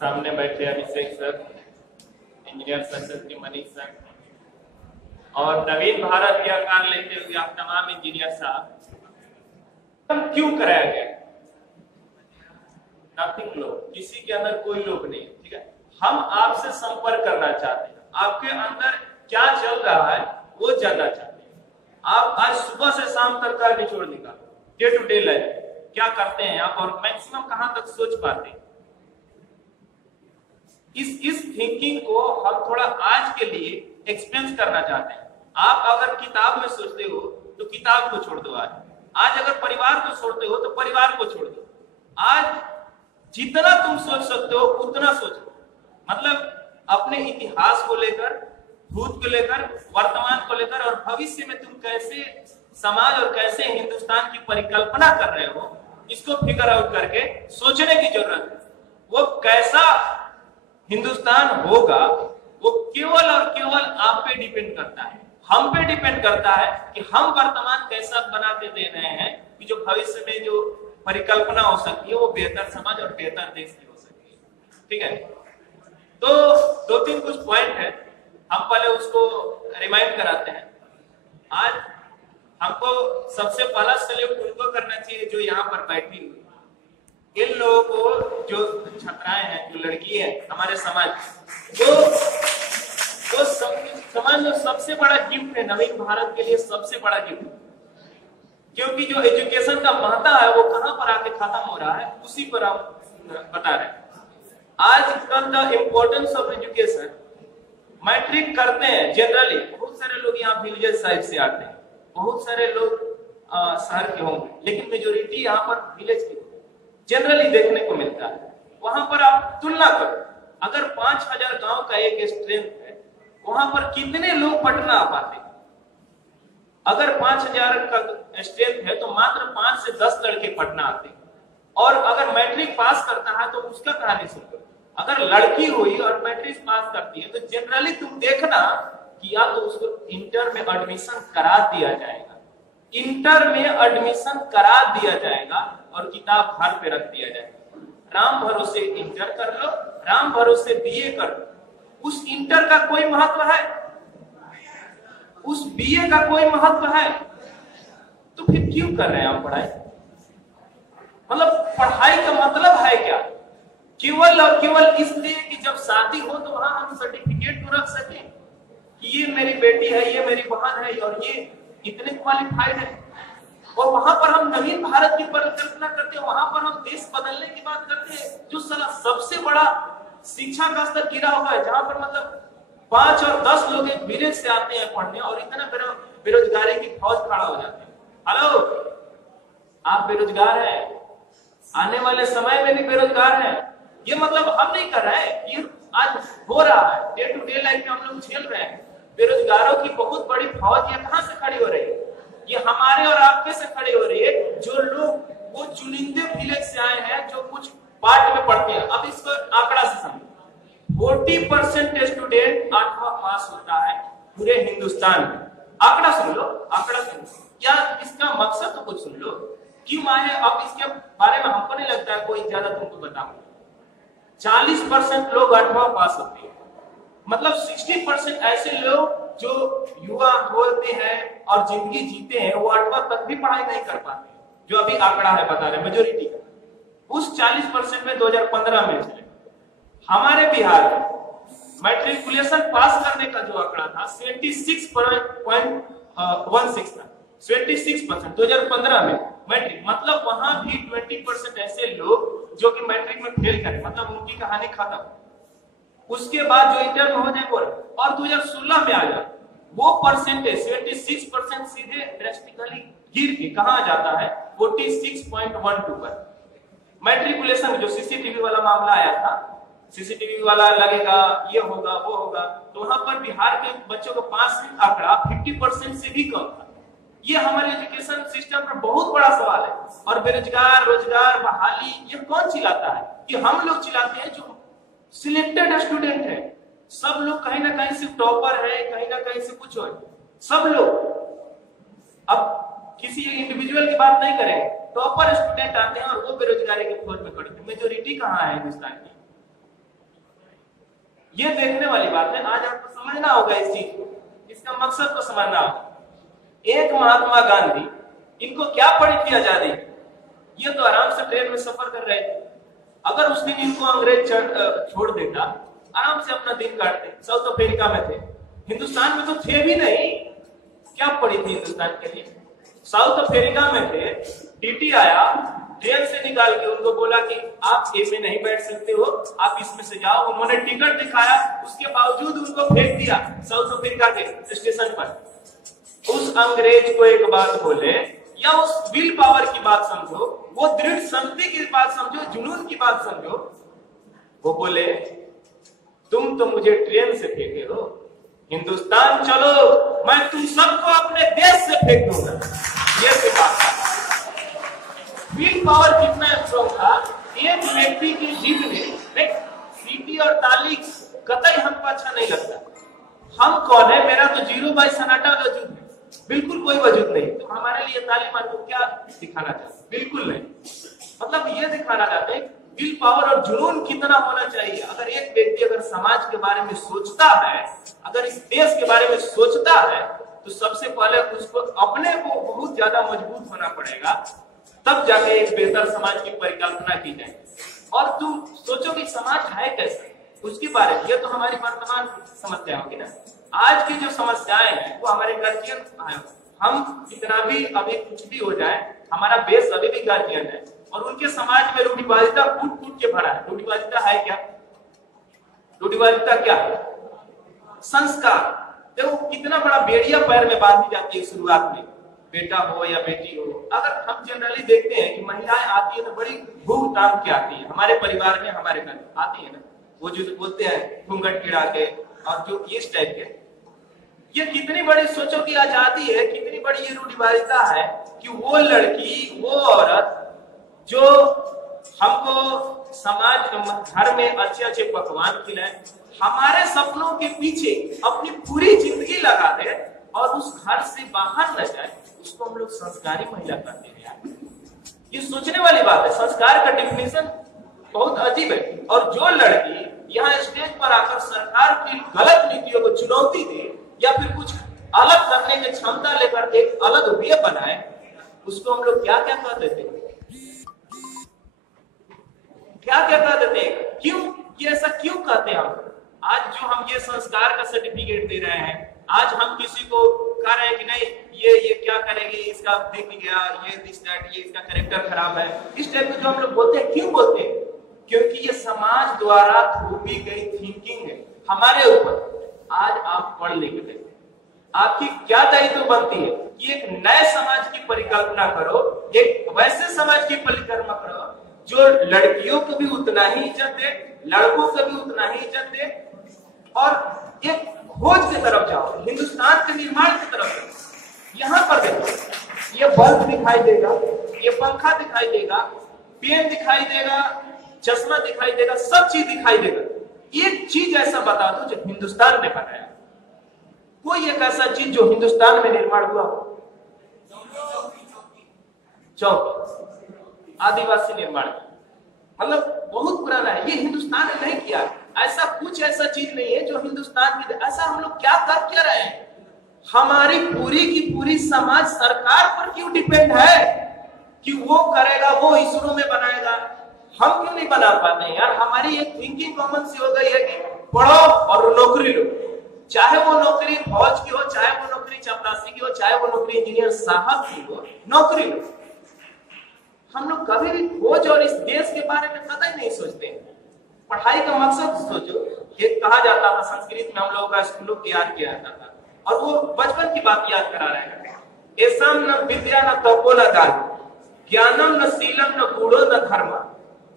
सामने बैठे Abhishek sir, engineer Saraswati Manish sir और नवीन भारत की आकार लेते हुए आप तमाम इंजीनियर साहब, क्यों कराया गया? नथिंग लोभ, किसी के अंदर कोई लोभ नहीं, ठीक है। हम आपसे संपर्क करना चाहते हैं, आपके अंदर क्या चल रहा है वो जानना चाहते हैं। आप आज सुबह से शाम तक का निचोड़ निकालो, डे टू डे लाइफ क्या करते हैं आप और मैक्सिमम कहां तक सोच पाते हैं। इस थिंकिंग को हम थोड़ा आज के लिए एक्सपेंस करना चाहते हैं। आप अगर किताब में सोचते हो तो किताब को छोड़ दो, आज अगर परिवार को छोड़ते हो तो परिवार को छोड़ दो। आज जितना तुम सोच सकते हो उतना सोचो, मतलब अपने इतिहास को लेकर, भूत को लेकर, वर्तमान को लेकर और भविष्य में तुम कैसे समाज और कैसे हिंदुस्तान की परिकल्पना कर रहे हो, इसको फिगर आउट करके सोचने की जरूरत है। वो कैसा हिंदुस्तान होगा वो केवल और केवल आप पे डिपेंड करता है, हम पे डिपेंड करता है कि हम वर्तमान कैसा बना के दे रहे हैं कि जो भविष्य में जो परिकल्पना हो सकती है वो बेहतर समाज और बेहतर देश की हो सकती है, ठीक है। तो दो तीन कुछ पॉइंट है, हम पहले उसको रिमाइंड कराते हैं। आज हमको सबसे पहला सैल्यूट उनको करना चाहिए जो यहाँ पर बैठी हुई, इन लोगों को, जो छात्राएं हैं, जो लड़की है हमारे समाज, तो समाज में सबसे बड़ा गिफ्ट है, नवीन भारत के लिए सबसे बड़ा गिफ्ट, क्योंकि जो एजुकेशन का महत्व है वो कहां पर आके खत्म हो रहा है उसी पर हम बता रहे हैं। आजकल the importance of education, matric करते हैं जनरली, बहुत सारे लोग यहाँ विलेज साइड से आते हैं, बहुत सारे लोग शहर के होंगे, लेकिन मेजोरिटी यहाँ पर विलेज की जनरली देखने को मिलता है। वहां पर आप तुलना करो, अगर 5000 गांव का एक स्ट्रेंथ है, वहां पर कितने लोग पटना आ पाते हैं? अगर 5000 का स्ट्रेंथ है तो मात्र 5 से 10 लड़के पटना आते हैं। और अगर मैट्रिक पास करता है तो उसका कहानी सुनो, अगर लड़की हुई और मैट्रिक पास करती है तो जनरली तुम देखना कि या तो उसको इंटर में एडमिशन करा दिया जाएगा, इंटर में एडमिशन करा दिया जाएगा और किताब घर पे रख दिया जाएगा। राम भरोसे इंटर कर लो, राम भरोसे बीए कर लो, उस इंटर का कोई महत्व है? उस बीए का कोई महत्व है? तो फिर क्यों कर रहे हैं हम पढ़ाई? मतलब पढ़ाई का मतलब है क्या? केवल और केवल इसलिए कि जब शादी हो तो वहां हम सर्टिफिकेट तो रख सके कि ये मेरी बेटी है, ये मेरी बहन है और ये इतने क्वालिफाइड है। और वहां पर हम नवीन भारत की परिकल्पना करते हैं, वहां पर हम देश बदलने की बात करते हैं, जो सबसे बड़ा शिक्षा का स्तर गिरा हुआ है, जहां पर मतलब 5 और 10 लोग एक विलेज से आते हैं पढ़ने और इतना बेरोजगारी की फौज खड़ा हो जाती है। हेलो, आप बेरोजगार हैं, आने वाले समय में भी बेरोजगार हैं। ये मतलब हम नहीं कर रहे हैं, ये आज हो रहा है, डे टू डे लाइफ में हम लोग झेल रहे हैं। बेरोजगारों की बहुत बड़ी फौज ये कहां से खड़ी हो रही है? ये हमारे और आपके से खड़ी हो रही है, जो लोग वो चुनिंदे विलेज से आए हैं, जो कुछ पार्ट में पढ़ते हैं। अब इसको आंकड़ा से समझो, 40% स्टूडेंट 8वां पास होता है पूरे हिंदुस्तान में। आंकड़ा सुन लो, आंकड़ा सुन लो, क्या इसका मकसद तो कुछ सुन लो, क्यों आए। अब इसके बारे में हमको नहीं लगता है कोई ज्यादा तुमको बताऊं। 40% लोग 8वां पास होते हैं, मतलब 60% ऐसे लोग जो युवा होते हैं और जिंदगी जीते हैं वो 8वां तक भी पढ़ाई नहीं कर पाते, जो अभी आंकड़ा है बता रहे मेजोरिटी का। उस 40% में 2015 में चले हमारे बिहार में मैट्रिकुलेशन पास करने का जो आंकड़ा था 76.16 था, 76% 2015 में मैट्रिक, मतलब वहां भी 20% ऐसे लोग जो कि मैट्रिक में फेल करे, मतलब उनकी कहानी खत्म। उसके बाद जो इंटर में हो जाए वो, और 2016 में आ जाए वो परसेंटेज 76% सीधे ड्रेस्टिकली गिर के कहां जाता है 46.12 पर। मैट्रिकुलेशन में जो सीसीटीवी वाला मामला आया था, सीसीटीवी वाला लगेगा, ये होगा वो होगा, तो वहां पर बिहार के बच्चों का पासिंग आंकड़ा 50% से भी कम था। ये हमारे एजुकेशन सिस्टम पर बहुत बड़ा सवाल है। और बेरोजगार, रोजगार, बहाली, ये कौन चिल्लाता है? कि हम लोग चिल्लाते हैं जो सिलेक्टेड स्टूडेंट है। सब लोग कहीं ना कहीं से टॉपर है, कहीं ना कहीं से कुछ है, सब लोग। अब किसी इंडिविजुअल की बात नहीं करेंगे, टॉपर स्टूडेंट आते हैं और वो बेरोजगारी के खोज में खड़े हैं। मेजोरिटी कहाँ है हिंदुस्तान की? ये देखने वाली बात है। आज आपको समझना होगा इस चीज को, इसका मकसद को समझना होगा। एक महात्मा गांधी, इनको क्या पड़ी थी आजादी, ये तो आराम से ट्रेन में सफर कर रहे थे। अगर उस दिन इनको अंग्रेज छोड़ देता, आराम से अपना दिन काटते। साउथ अफ्रीका में थे, हिंदुस्तान में तो थे भी नहीं, क्या पड़ी थी हिंदुस्तान के लिए। साउथ अफ्रीका में थे, टीटी आया, ट्रेन से निकाल के उनको बोला कि आप इसमें नहीं बैठ सकते हो, आप इसमें से जाओ। उन्होंने टिकट दिखाया, उसके बावजूद उनको फेंक दिया साउथ अफ्रीका के स्टेशन पर। उस अंग्रेज को एक बात बोले, या उस विल पावर की बात समझो, वो दृढ़ संधि की बात समझो, जुनून की बात समझो, वो बोले तुम तो मुझे ट्रेन से फेंके हो, हिंदुस्तान चलो, मैं तुम सबको अपने देश से फेंक दूंगा। ये सिखा विल पावर कितना स्ट्रॉन्ग था। एक व्यक्ति की जीत में सीटी और ताली कतई हमको अच्छा नहीं लगता। हम कौन है, मेरा तो जीरो बाई सन्नाटा वजूद है, बिल्कुल कोई वजूद नहीं, तो हमारे लिए ताली मार को क्या दिखाना चाहते, बिल्कुल नहीं। मतलब ये दिखाना चाहते हैं विल पावर और जुनून कितना होना चाहिए। अगर एक व्यक्ति अगर समाज के बारे में सोचता है, अगर इस देश के बारे में सोचता है, तो सबसे पहले उसको अपने को बहुत ज्यादा मजबूत होना पड़ेगा, तब जाके एक बेहतर समाज की परिकल्पना की जाएगी। और तुम सोचो कि समाज है कैसा, उसके बारे में। ये तो हमारी वर्तमान समस्या होगी ना। आज की जो समस्याएं हैं वो हमारे गार्जियन, हम कितना भी अभी कुछ भी हो जाए, हमारा बेस अभी भी गार्जियन है, और उनके समाज में रूढ़िवादिता कूट कूट के भरा है। रूढ़िवादिता है क्या? रूढ़िवादिता क्या है? संस्कार। देखो कितना बड़ा बेड़िया पैर में बांधी जाती है शुरुआत में, बेटा हो या बेटी हो। अगर हम जनरली देखते हैं कि महिलाएं आती है तो बड़ी भूख ताम के आती है, हमारे परिवार में, हमारे घर आती है ना, वो जो बोलते हैं घूंघट गिरा के, और जो इस टाइप के, ये कितनी बड़ी, सोचो की आजादी है, कितनी बड़ी ये रूढ़िवादिता है कि वो लड़की, वो औरत जो हमको समाज घर में अच्छे अच्छे पकवान खिलाए, हमारे सपनों के पीछे अपनी पूरी जिंदगी लगा दे और उस घर से बाहर न जाए, उसको हम लोग संस्कारी महिला कहते हैं यार। ये सोचने वाली बात है। संस्कार का डिफिनेशन बहुत अजीब है। और जो लड़की यहाँ स्टेज पर आकर सरकार की गलत नीतियों को चुनौती दे, या फिर कुछ अलग करने की क्षमता लेकर एक अलग वे बनाए, उसको हम लोग क्या क्या कह देते हैं, क्या क्या कह देते हैं। क्यों ये ऐसा क्यों कहते हैं हम? आज जो हम ये संस्कार का सर्टिफिकेट दे रहे हैं, आज हम किसी को कह रहे हैं कि नहीं ये क्या करेगी, इसका देख गया, ये दिस दैट, ये इसका कैरेक्टर खराब है, इस टाइप में जो हम लोग बोलते हैं, क्यों बोलते हैं? क्योंकि ये समाज द्वारा थोपी गई थिंकिंग है हमारे ऊपर। आज आप पढ़ लिख गए, आपकी क्या दायित्व बनती है कि एक नए समाज की परिकल्पना करो, एक वैसे समाज की परिकल्पना करो जो लड़कियों को भी उतना ही इज्जत दे, लड़कों को भी उतना ही इज्जत दे, और एक खोज की तरफ जाओ, हिंदुस्तान के निर्माण की तरफ जाओ। यहाँ पर देखो, ये बल्ब दिखाई देगा, ये पंखा दिखाई देगा, पेन दिखाई देगा, चश्मा दिखाई देगा, सब चीज दिखाई देगा। एक चीज ऐसा बता दो जो हिंदुस्तान ने बनाया, कोई एक ऐसा चीज जो हिंदुस्तान में निर्माण हुआ हो। चौकी, आदिवासी निर्माण, मतलब बहुत पुराना है, ये हिंदुस्तान ने नहीं किया। ऐसा कुछ ऐसा चीज नहीं है जो हिंदुस्तान की, ऐसा हम लोग क्या कर क्या रहे हैं? हमारी पूरी की पूरी समाज सरकार पर क्यों डिपेंड है कि वो करेगा, वो इसरो में बनाएगा? हम क्यों नहीं बना पाते हैं यार? हमारी एक थिंकिंग कॉमन सी हो गई है कि पढ़ो और नौकरी लो, चाहे वो नौकरी फौज की हो, चाहे वो नौकरी चपरासी की हो, चाहे वो नौकरी इंजीनियर साहब की हो, नौकरी लो। हम लोग कभी भी खोज और इस देश के बारे में कतई नहीं सोचते हैं। पढ़ाई का मकसद सोचो, एक कहा जाता था संस्कृत में, हम लोगों का स्कूलों को याद किया जाता था, और वो बचपन की बात याद करा रहे हैं। ऐसा न विद्या न तपो न दान, ज्ञानम न शीलम न गुणो न धर्म,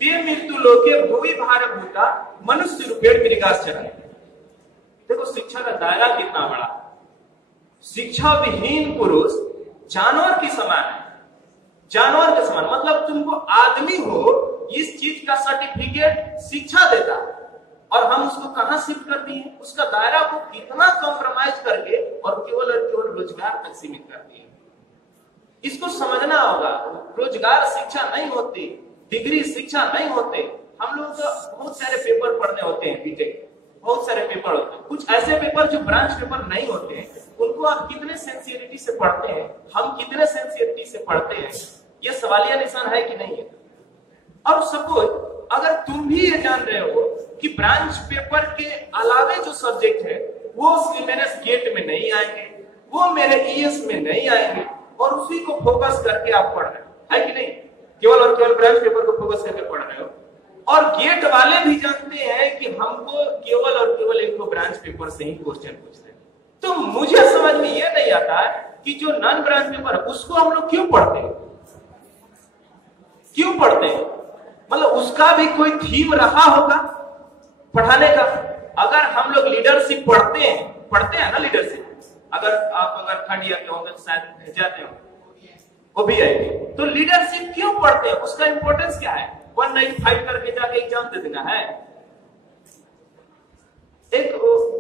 ते मृत्यु लोके भुवि भार भूता, मनुष्य रूपेण मृगास चरण। देखो शिक्षा का दायरा कितना बड़ा। शिक्षा विहीन पुरुष जानवर के समान है, जानवर के समान। मतलब तुमको आदमी हो, इस चीज का सर्टिफिकेट शिक्षा देता, और हम उसको कहां शिफ्ट कर दिए, उसका दायरा को कितना कॉम्प्रोमाइज करके और केवल रोजगार तक सीमित कर दिए। इसको समझना होगा। रोजगार शिक्षा नहीं होती, डिग्री शिक्षा नहीं होते। हम लोग को बहुत सारे पेपर पढ़ने होते हैं बीटेक, बहुत सारे पेपर होते हैं। कुछ ऐसे पेपर जो ब्रांच पेपर नहीं होते हैं, उनको आप कितने सिंसियरिटी से पढ़ते हैं, हम कितने सिंसियरिटी से पढ़ते हैं, ये सवालिया निशान है कि नहीं है। अब सपोज अगर तुम भी ये जान रहे हो कि ब्रांच पेपर के अलावे जो सब्जेक्ट है वो मेरे गेट में नहीं आएंगे, वो मेरे ईएस में नहीं आएंगे, और उसी को फोकस करके आप पढ़ रहे हो, है कि नहीं, केवल और केवल ब्रांच पेपर को फोकस करके पढ़ रहे हो, और गेट वाले भी जानते हैं कि हमको केवल और केवल एक ब्रांच पेपर से ही क्वेश्चन पूछते हैं। तो मुझे समझ में यह नहीं आता कि जो नॉन ब्रांच पेपर है उसको हम लोग क्यों पढ़ते हैं, क्यों पढ़ते हैं, मतलब उसका भी कोई थीम रहा होगा पढ़ाने का। अगर हम लोग लीडरशिप पढ़ते हैं ना, लीडरशिप अगर थर्ड ईयर के होंगे तो शायद जाते हो, वो भी आएगी, तो लीडरशिप क्यों पढ़ते हैं, उसका इंपॉर्टेंस क्या है। 195 करके जाके एग्जाम दे देना है। एक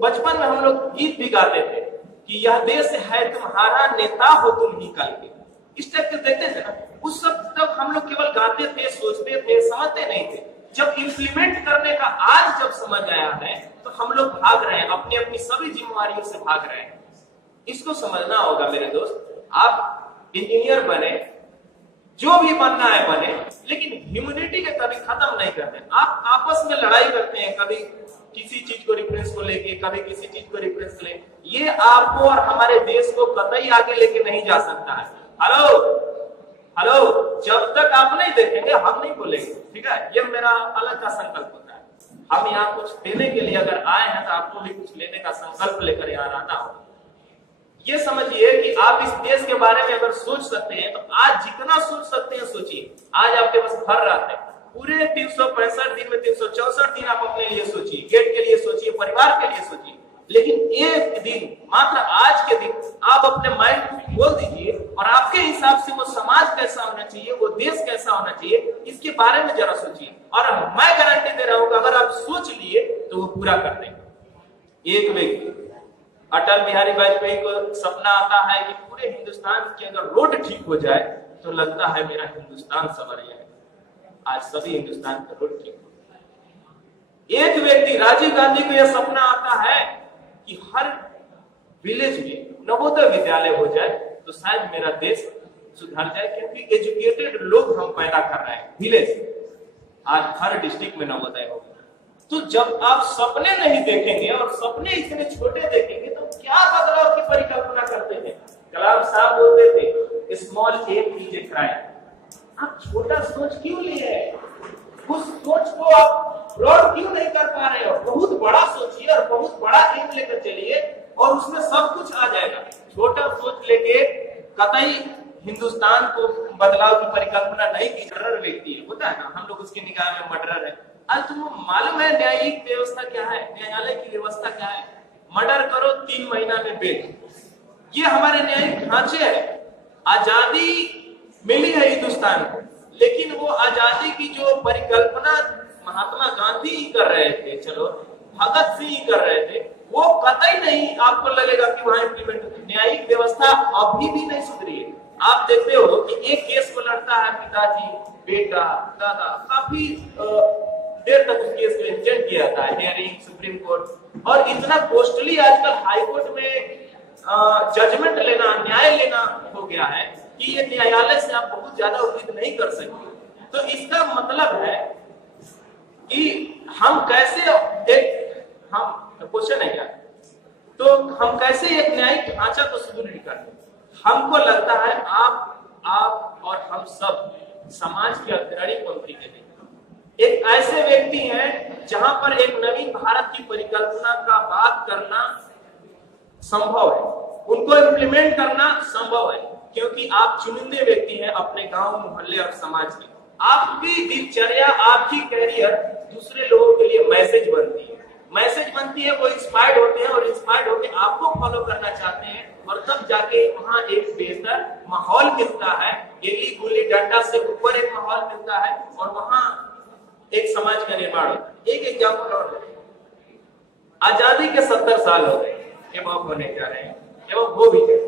बचपन में हम लोग गीत भी गाते थे कि यह देश है तुम्हारा, नेता हो तुम ही कल के, इस टाइप के देते थे ना। उस सब तक हम लोग केवल गाते थे, सोचते थे, समझते नहीं थे। जब इंप्लीमेंट करने का आज जब समझ आया है तो हम लोग भाग रहे हैं, अपनी अपनी सभी जिम्मेवारियों से भाग रहे हैं। इसको समझना होगा मेरे दोस्त। आप इंजीनियर बने, जो भी बनना है बने, लेकिन ह्यूमैनिटी के कभी खत्म नहीं करते। आप आपस में लड़ाई करते हैं, कभी किसी चीज को रेफरेंस को लेके, कभी किसी चीज को रेफरेंस ले, ये आपको और हमारे देश को कतई आगे लेके नहीं जा सकता है। हेलो, जब तक आप नहीं देखेंगे हम नहीं बोलेंगे, ठीक है। ये मेरा अलग का संकल्प होता है। हम यहाँ कुछ देने के लिए अगर आए हैं तो आपको भी कुछ लेने का संकल्प लेकर यहाँ आना होगा। ये समझिए कि आप इस देश के बारे में अगर सोच सकते हैं तो आज जितना सोच सकते हैं सोचिए। आज आपके पास भर रात है, पूरे 365 दिन में 364 दिन आप अपने लिए सोचिए, गेट के लिए सोचिए, परिवार के लिए सोचिए। लेकिन एक दिन, मात्र आज के दिन आप अपने माइंड को खोल दीजिए और आपके हिसाब से वो समाज कैसा होना चाहिए, वो देश कैसा होना चाहिए, इसके बारे में जरा सोचिए। और मैं गारंटी दे रहा हूं कि अगर आप सोच लिए तो वो पूरा कर देंगे। एक व्यक्ति अटल बिहारी वाजपेयी को सपना आता है कि पूरे हिंदुस्तान की अगर रोड ठीक हो जाए तो लगता है मेरा हिंदुस्तान संवर जाए। आज सभी हिंदुस्तान का रोड ठीक हो। एक व्यक्ति राजीव गांधी को यह सपना आता है कि हर विलेज में नवोदय विद्यालय हो जाए तो शायद मेरा देश सुधर जाए, क्योंकि एजुकेटेड लोग हम पैदा कर रहे हैं विलेज। आज हर डिस्ट्रिक्ट में नवोदय होगा। तो जब आप सपने नहीं देखेंगे और सपने इतने छोटे देखेंगे तो क्या बदलाव की परिकल्पना करते थे। कलाम साहब बोलते थे small aim is a crime. आप छोटा सोच क्यों लिए है, उस सोच को आप ब्रॉड क्यों नहीं कर पा रहे हो। बहुत बड़ा सोचिए और बहुत बड़ा एम लेकर चलिए और उसमें सब कुछ आ जाएगा। छोटा सोच लेके कतई हिंदुस्तान को बदलाव की परिकल्पना नहीं की। मर्डरर व्यक्ति है, होता है ना, हम लोग उसकी निगाह में मर्डरर है। आज तुमको मालूम है न्यायिक व्यवस्था क्या है, न्यायालय की व्यवस्था क्या है। मर्डर करो 3 महीना में बेल, ये हमारे न्यायिक ढांचे है। आजादी मिली है हिंदुस्तान को, लेकिन वो आजादी की जो परिकल्पना महात्मा गांधी ही कर रहे थे, चलो भगत सिंह ही कर रहे थे, वो कतई नहीं आपको लगेगा कि वहां इंप्लीमेंट होती। न्यायिक व्यवस्था अभी भी नहीं सुधरी है। आप देखते हो कि एक केस को लड़ता है पिताजी, बेटा, दादा, काफी देर तक उस केस को एग्जेंट किया जाता है, हियरिंग, सुप्रीम कोर्ट, और इतना कॉस्टली आजकल हाई कोर्ट में जजमेंट लेना, न्याय लेना हो गया है कि ये न्यायालय से आप बहुत ज्यादा उम्मीद नहीं कर सकते। तो इसका मतलब है कि हम कैसे हम क्वेश्चन है क्या, तो हम कैसे एक न्यायिक ढांचा को सुदृढ़ करते। हमको लगता है आप और हम सब समाज के अग्रणी पंक्ति के एक ऐसे व्यक्ति हैं जहां पर एक नवीन भारत की परिकल्पना का बात करना संभव है, उनको इम्प्लीमेंट करना संभव है, क्योंकि आप चुनिंदे व्यक्ति हैं अपने गांव, मोहल्ले और समाज के। आपकी दिनचर्या, आपकी कैरियर दूसरे लोगों के लिए मैसेज बनती है, वो इंस्पायर्ड होते हैं और इंस्पायर्ड होकर आपको फॉलो करना चाहते हैं, और तब जाके वहां एक बेहतर माहौल मिलता है। गिल्ली गुल्ली डंडा से ऊपर एक माहौल मिलता है और वहां एक समाज का निर्माण होता है। एक एग्जाम्पल और, आजादी के 70 साल हो गए एवं होने जा रहे हैं, एवं हो भी गए।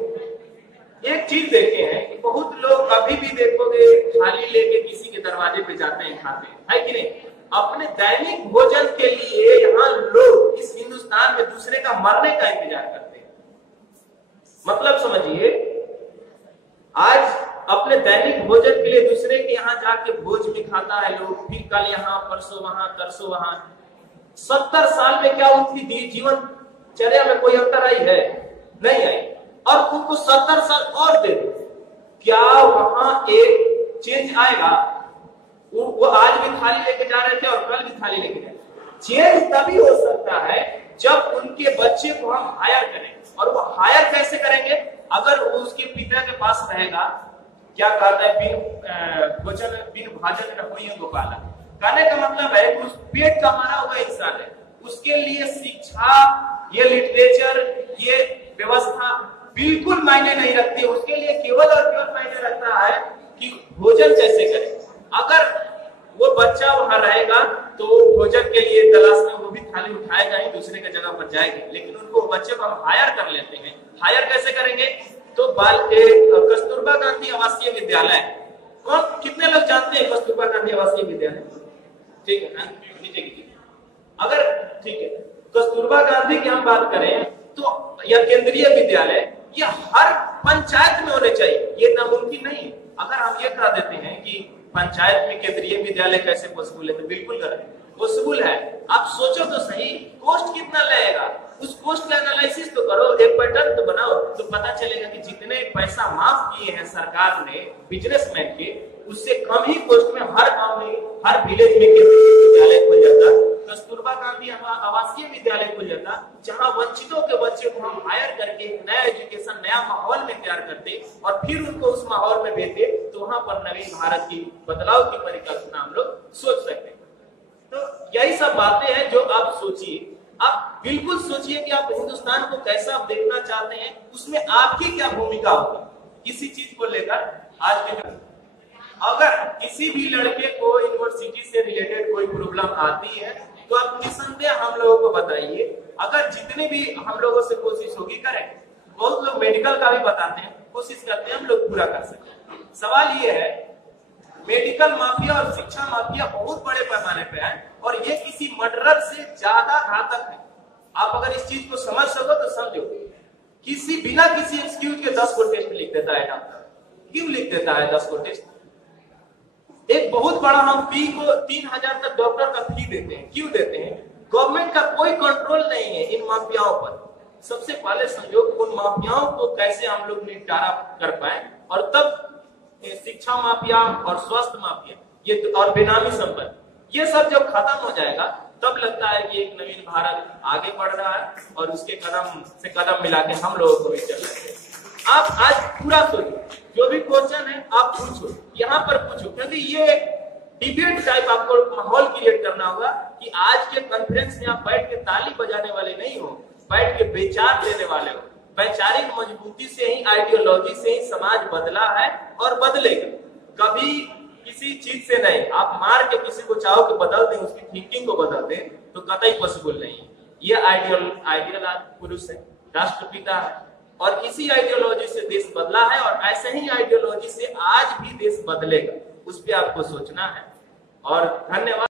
एक चीज देखे हैं कि बहुत लोग अभी भी देखोगे थाली लेके किसी के दरवाजे पे जाते हैं, खाते हैं, है कि नहीं। अपने दैनिक भोजन के लिए यहाँ लोग इस हिंदुस्तान में दूसरे का मरने का इंतजार करते हैं। मतलब समझिए, आज अपने दैनिक भोजन के लिए दूसरे के यहाँ जाके भोज में खाता है लोग, फिर कल यहाँ, परसों वहां, तरसों वहां। 70 साल में क्या उनकी जीवन चर्या में कोई अंतर आई है? नहीं आई। और उनको 70 साल और दे दो, क्या वहां एक चेंज आएगा? वो आज भी थाली लेके जा रहे थे और कल भी थाली लेके जाए। चेंज तभी हो सकता है जब उनके बच्चे को हम हायर करें। और वो हायर कैसे करेंगे? अगर वो उसके पिता के पास रहेगा, क्या कहता है, बिन भोजन बिन भाजन न होइए गोपाला। कहने का मतलब है उस पेट का मारा हुआ इंसान है, उसके लिए शिक्षा, ये लिटरेचर, ये व्यवस्था बिल्कुल मायने नहीं रखती है। उसके लिए केवल और केवल मायने रखता है कि भोजन कैसे करें। अगर वो बच्चा वहां रहेगा तो भोजन के लिए तलाश में वो भी थाली उठाएगा ही, दूसरे के जगह पर जाएगा। लेकिन उनको बच्चे को हम हायर कर लेते हैं। हायर कैसे करेंगे? तो कस्तूरबा गांधी आवासीय विद्यालय, कौन कितने लोग जानते हैं कस्तूरबा गांधी आवासीय विद्यालय? ठीक है, नीचे कीजिए। अगर ठीक है, कस्तूरबा गांधी की हम बात करें तो यह केंद्रीय विद्यालय ये हर पंचायत में होने चाहिए। ये नामुमकिन नहीं है। अगर हम ये कह देते हैं कि पंचायत में केंद्रीय विद्यालय कैसे पॉसिबल है, तो बिल्कुल गलत। पॉसिबल है। आप सोचो तो सही, कॉस्ट कितना लगेगा? उस कॉस्ट का एनालिसिस तो करो, एक पैटर्न तो बनाओ, तो पता चलेगा कि जितने पैसा माफ किए हैं सरकार ने बिजनेसमैन के, उससे कम ही कॉस्ट में हर गांव में, हर विलेज में केंद्रीय विद्यालय खुल जाता, कस्तूरबा गांधी आवासीय विद्यालय खुल जाता, जहां वंचितों के बच्चे को हम हायर करके नया एजुकेशन, नया माहौल में तैयार करते और फिर उनको उस माहौल में भेजते, तो वहां पर नवीन भारत की बदलाव की परिकल्पना हम लोग सोच सकते हैं। तो यही सब बातें हैं जो आप सोचिए। आप बिल्कुल सोचिए कि आप हिंदुस्तान को कैसा देखना चाहते हैं, उसमें आपकी क्या भूमिका होगी इसी चीज को लेकर। आज के अगर किसी भी लड़के को यूनिवर्सिटी से रिलेटेड कोई प्रॉब्लम आती है तो आप निसंदेह हम लोगों को बताइए। अगर जितने भी हम लोगों से कोशिश होगी करें। बहुत लोग मेडिकल का भी बताते हैं, कोशिश करते हैं हम लोग पूरा कर सकते हैं। सवाल ये है, मेडिकल माफिया और शिक्षा माफिया बहुत बड़े पैमाने पे है और ये किसी मर्डरर से ज्यादा घातक है। आप अगर इस चीज को समझ सको तो समझो। बिना किसी एक्सक्यूज के 10 को टेस्ट लिख देता है डॉक्टर। क्यों लिख देता है 10 को टेस्ट? एक बहुत बड़ा हम फी को 3000 तक डॉक्टर का फी देते हैं। क्यों देते हैं? गवर्नमेंट का कोई कंट्रोल नहीं है इन माफियाओं पर। सबसे पहले संयोग उन माफियाओं को कैसे हम लोग निपटारा कर पाए, और तब शिक्षा माफिया और स्वास्थ्य माफिया ये और बेनामी संपत्ति, ये सब जब खत्म हो जाएगा तब लगता है कि एक नवीन भारत आगे बढ़ रहा है और उसके कदम से कदम मिला के हम लोगों को भी चल रहे हैं। आप आज पूरा सोचो, जो भी क्वेश्चन है आप पूछो, यहाँ पर पूछो, क्योंकि ये डिबेट टाइप आपको माहौल क्रिएट करना होगा कि आज के कॉन्फ्रेंस में आप बैठ के ताली बजाने वाले नहीं हो, बैठ के विचार लेने वाले हो। वैचारिक मजबूती से ही, आइडियोलॉजी से ही समाज बदला है और बदलेगा, कभी किसी चीज से नहीं। आप मार के किसी को चाहो कि बदल दें, उसकी थिंकिंग को बदल दें, तो कतई पॉसिबल नहीं है। ये आइडियल पुरुष है, राष्ट्रपिता है, और इसी आइडियोलॉजी से देश बदला है और ऐसे ही आइडियोलॉजी से आज भी देश बदलेगा। उस पर आपको सोचना है। और धन्यवाद।